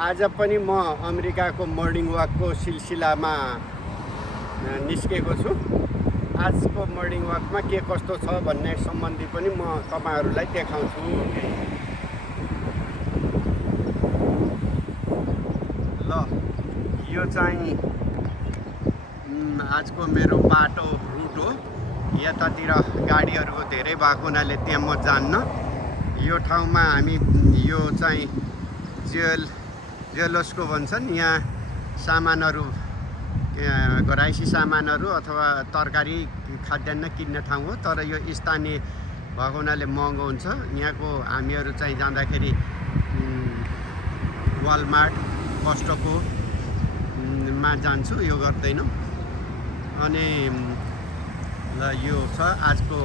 आज पनि म अमेरिकाको मर्निङ वाकको सिलसिलामा निस्केको छु। आजको मर्निङ वाकमा के कस्तो छ भन्ने सम्बन्धी पनि म तपाईहरुलाई देखाउँछु। ल यो चाहिँ आजको मेरो बाटो रुट हो। यतातिर गाडीहरुको धेरै भएको हुनाले त्यहाँ म जान्न। यो ठाउँमा हामी यो चाहिँ जेलसको भन्छन्, यहाँ सामानहरु घराइसी सामानहरु अथवा तरकारी खाद्यान्न किन्ने ठाउँ हो। तर यो स्थानीय भएको हुनाले महँगो हुन्छ। यहाँको हामीहरु चाहिँ जाँदाखेरि वालमार्ट, कस्टको मा जान्छु, यो गर्दैनौं। अनि ल यो छ आजको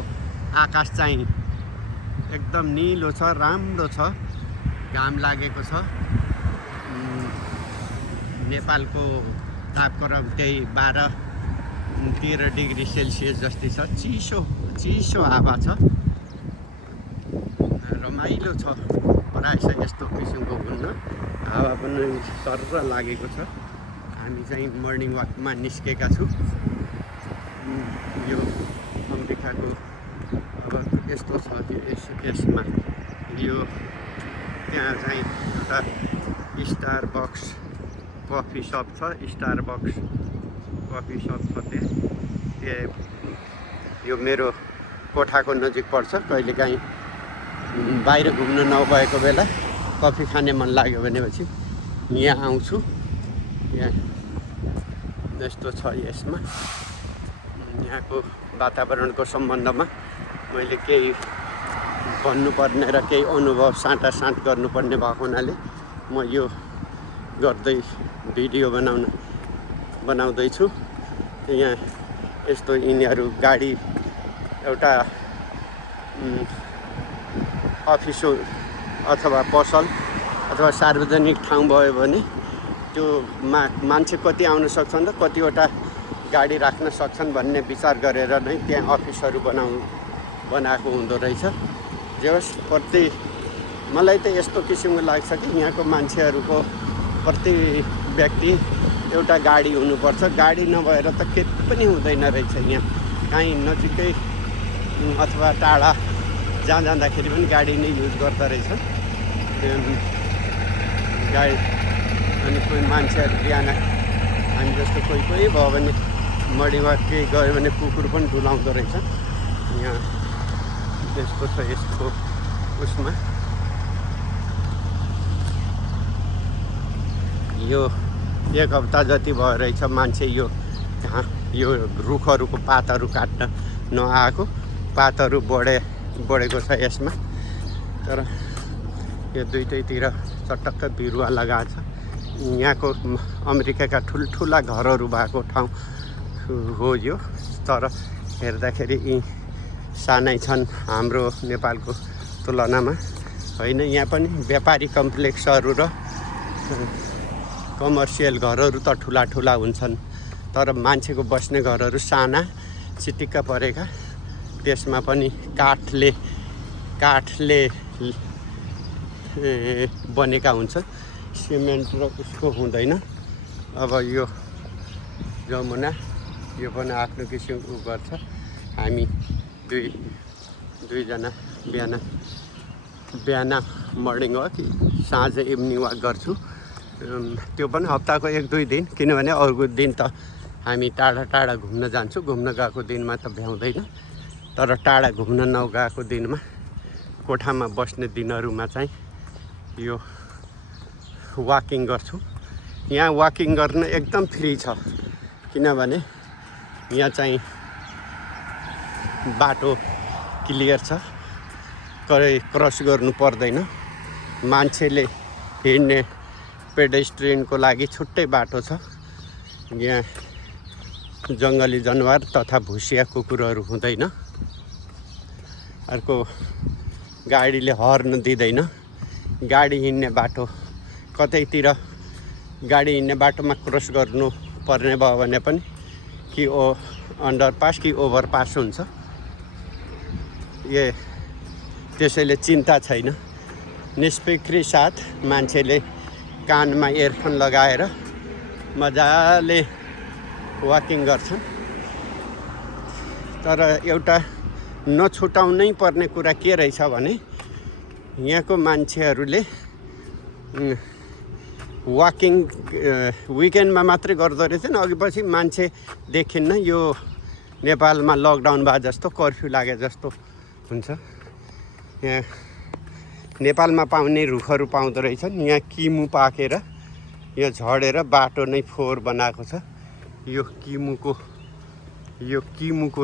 आकाश चाहिँ एकदम नीलो छ, राम्रो छ, घाम लागेको छ। नेपालको तापक्रम त्यही 12-13 डिग्री सेल्सियस जस्तै छ। चिसो हावा छ, रमाइलो छ। प्रायः यस्तो किसिमको हुन्न, हावा पनि सर्र लागेको छ। हामी चाहिँ मर्निङ वाकमा निस्केका छु। यो अमेरिकाको अब यस्तो छ यसमा यो त्यहाँ चाहिँ एउटा स्टारबक्स कफी शप छ। स्टारबक्स कफी शप छ त्यहाँ। यो मेरो कोठाको नजिक पर्छ। कहिलेकाहीँ बाहिर घुम्न नभएको बेला कफी खाने मन लाग्यो भनेपछि यहाँ आउँछु। यहाँ यस्तो छ यसमा। यहाँको वातावरणको सम्बन्धमा मैले केही भन्नुपर्ने र केही अनुभव साटासाट गर्नुपर्ने भएको हुनाले म यो गर्दै भिडियो बनाउँदैछु। यहाँ यस्तो यिनीहरू गाडी एउटा अफिस अथवा पसल अथवा सार्वजनिक ठाउँ भयो भने त्यो मान्छे कति आउन सक्छन् र कतिवटा गाडी राख्न सक्छन् भन्ने विचार गरेर नै त्यहाँ अफिसहरू बनाएको हुँदो रहेछ। जे होस्, मलाई त यस्तो किसिमको लाग्छ कि यहाँको मान्छेहरूको प्रति व्यक्ति एउटा गाडी हुनुपर्छ। गाडी नभएर त केही पनि हुँदैन रहेछ। यहाँ कहीँ नजिकै अथवा टाढा जहाँ जाँदाखेरि पनि गाडी नै युज गर्दो रहेछ गाडी। अनि कोही मान्छेहरू बिहान हामी जस्तो कोही भयो भने मर्निङ वाक केही गयो भने कुकुर पनि डुलाउँदो रहेछ। यहाँ त्यस्तो छ यसको उसमा। यो एक हप्ता जति भयो रहेछ मान्छे यो रुखहरूको पातहरू काट्न नआएको। पातहरू बढेको छ यसमा। तर यो दुईटैतिर चटक्क बिरुवा लगाएको छ। यहाँको अमेरिकाका ठुल्ठुला घरहरू भएको ठाउँ हो यो। तर हेर्दाखेरि यी सानै छन् हाम्रो नेपालको तुलनामा। होइन, यहाँ पनि व्यापारी कम्प्लेक्सहरू र कमर्सियल घरहरू त ठुला हुन्छन्। तर मान्छेको बस्ने घरहरू साना चिटिक्क परेका। त्यसमा पनि काठले बनेका हुन्छन्, सिमेन्ट र उसको हुँदैन। अब यो जमुना यो पनि आफ्नो किसिमको गर्छ। हामी दुईजना बिहान मर्निङ वाक, साँझ इभिनिङ वाक गर्छु। त्यो पनि हप्ताको 1-2 दिन, किनभने अरूको दिन त हामी टाढा घुम्न जान्छौँ। घुम्न गएको दिनमा त भ्याउँदैन। तर टाढा घुम्न नगएको दिनमा, कोठामा बस्ने दिनहरूमा चाहिँ यो वाकिङ गर्छु। यहाँ वाकिङ गर्न एकदम फ्री छ, किनभने यहाँ चाहिँ बाटो क्लियर छ, क्रस गर्नु पर्दैन। मान्छेले हिँड्ने पेडेस्ट्रियनको लागि छुट्टै बाटो छ। यहाँ जङ्गली जनावर तथा भुसिया कुकुरहरू हुँदैन। अर्को, गाडीले हर्न दिँदैन। गाडी हिँड्ने बाटो कतैतिर गाडी हिँड्ने बाटोमा क्रस गर्नु पर्ने भयो भने पनि कि अन्डरपास कि ओभरपास हुन्छ। त्यसैले चिन्ता छैन। निष्फिक्री साथ मान्छेले कानमा इयरफोन लगाएर मजाले वाकिङ गर्छन्। तर एउटा नछुटाउनै पर्ने कुरा के रहेछ भने यहाँको मान्छेहरूले वाकिङ विकेन्डमा मात्रै गर्दो रहेछन्। अघि पछि मान्छे देखिन्न। यो नेपालमा लकडाउन भए जस्तो कर्फ्यू लागे जस्तो हुन्छ। यहाँ नेपालमा पाउने रुखहरू पाउँदो रहेछन्। यहाँ किमु पाकेर यो झडेर बाटो नै फोहोर बनाएको छ। यो किमुको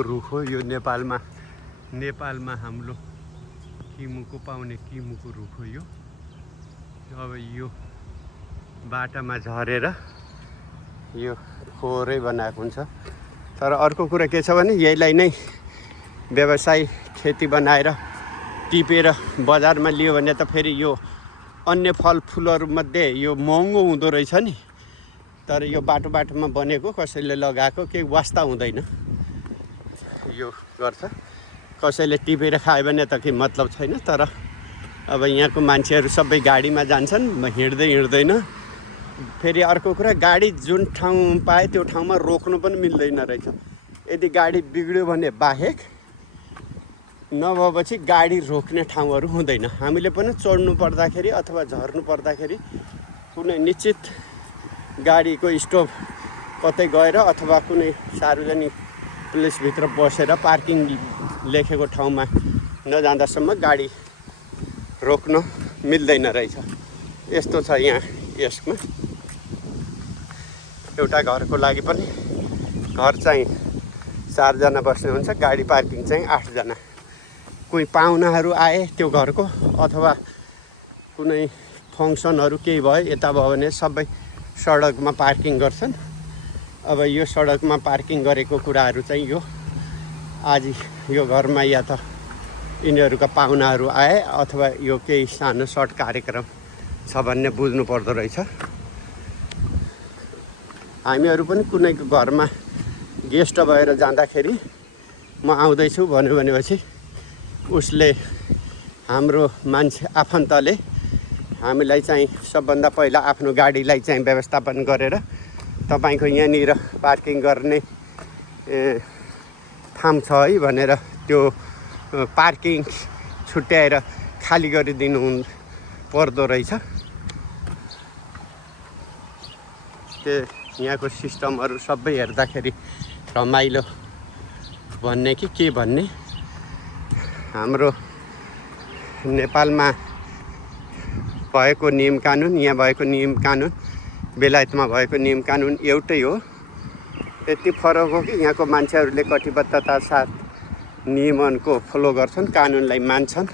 रुख हो। यो नेपालमा हाम्रो किमुको पाउने किमुको रुख हो यो। अब यो बाटामा झरेर यो फोहोरै बनाएको हुन्छ। तर अर्को कुरा के छ भने यहीलाई नै व्यवसाय खेती बनाएर टिपेर बजारमा लियो भने त फेरि यो अन्य फलफुलहरूमध्ये यो महँगो हुँदो रहेछ नि। तर यो बाटोमा बनेको कसैले लगाएको केही वास्ता हुँदैन। यो गर्छ। कसैले टिपेर खायो भने त केही मतलब छैन। तर अब यहाँको मान्छेहरू सबै गाडीमा जान्छन्, हिँड्दैन। फेरि अर्को कुरा गाडी जुन ठाउँ पाए त्यो ठाउँमा रोक्नु पनि मिल्दैन रहेछ। यदि गाडी बिग्ड्यो भने बाहेक नभएपछि गाडी रोक्ने ठाउँहरू हुँदैन। हामीले पनि चढ्नु पर्दाखेरि अथवा झर्नु पर्दाखेरि कुनै निश्चित गाडीको स्टप कतै गएर अथवा कुनै सार्वजनिक प्लेसभित्र बसेर पार्किङ लेखेको ठाउँमा नजाँदासम्म गाडी रोक्न मिल्दैन रहेछ। यस्तो छ यहाँ यसमा। एउटा घरको लागि पनि घर चाहिँ 4 जना बस्ने हुन्छ, गाडी पार्किङ चाहिँ 8 जना। कोही पाहुनाहरू आए त्यो घरको अथवा कुनै फङ्सनहरू केही भयो यता भयो भने सबै सडकमा पार्किङ गर्छन्। अब यो सडकमा पार्किङ गरेको कुराहरू चाहिँ यो आज यो घरमा या त यिनीहरूका पाहुनाहरू आए अथवा यो केही सानो सर्ट कार्यक्रम छ भन्ने बुझ्नु पर्दो रहेछ। हामीहरू पनि कुनैको घरमा गेस्ट भएर जाँदाखेरि म आउँदैछु भन्यो भनेपछि उसले हाम्रो मान्छे आफन्तले हामीलाई चाहिँ सबभन्दा पहिला आफ्नो गाडीलाई चाहिँ व्यवस्थापन गरेर तपाईँको यहाँनिर पार्किङ गर्ने ठाउँ छ है भनेर त्यो पार्किङ छुट्याएर खाली गरिदिनु पर्दो रहेछ। त्यो यहाँको सिस्टमहरू सबै हेर्दाखेरि रमाइलो भन्ने कि के भन्ने। हाम्रो नेपालमा भएको नियम कानुन, यहाँ भएको नियम कानुन, बेलायतमा भएको नियम कानुन एउटै हो। यति फरक हो कि यहाँको मान्छेहरूले कटिबद्धता साथ नियमनको फलो गर्छन्, कानुनलाई मान्छन्।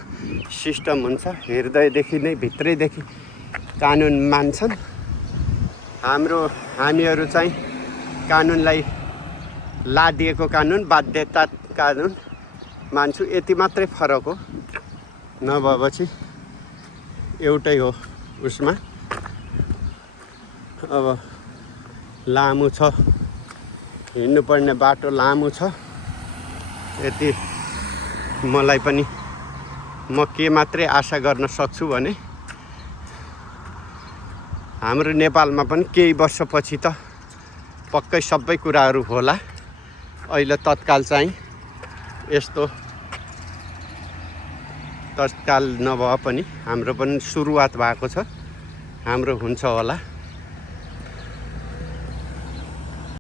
सिस्टम हुन्छ, हृदयदेखि नै भित्रैदेखि कानुन मान्छन्। हामीहरू चाहिँ कानुनलाई लादिएको कानुन, बाध्यता कानुन मान्छु। यति मात्रै फरक हो, नभएपछि एउटै हो उसमा। अब लामो छ, हिँड्नुपर्ने बाटो लामो छ। यति मलाई पनि म के मात्रै आशा गर्न सक्छु भने हाम्रो नेपालमा पनि केही वर्षपछि त पक्कै सबै कुराहरू होला। अहिले तत्काल चाहिँ यस्तो तत्काल नभए पनि हाम्रो पनि सुरुवात भएको छ, हाम्रो हुन्छ होला।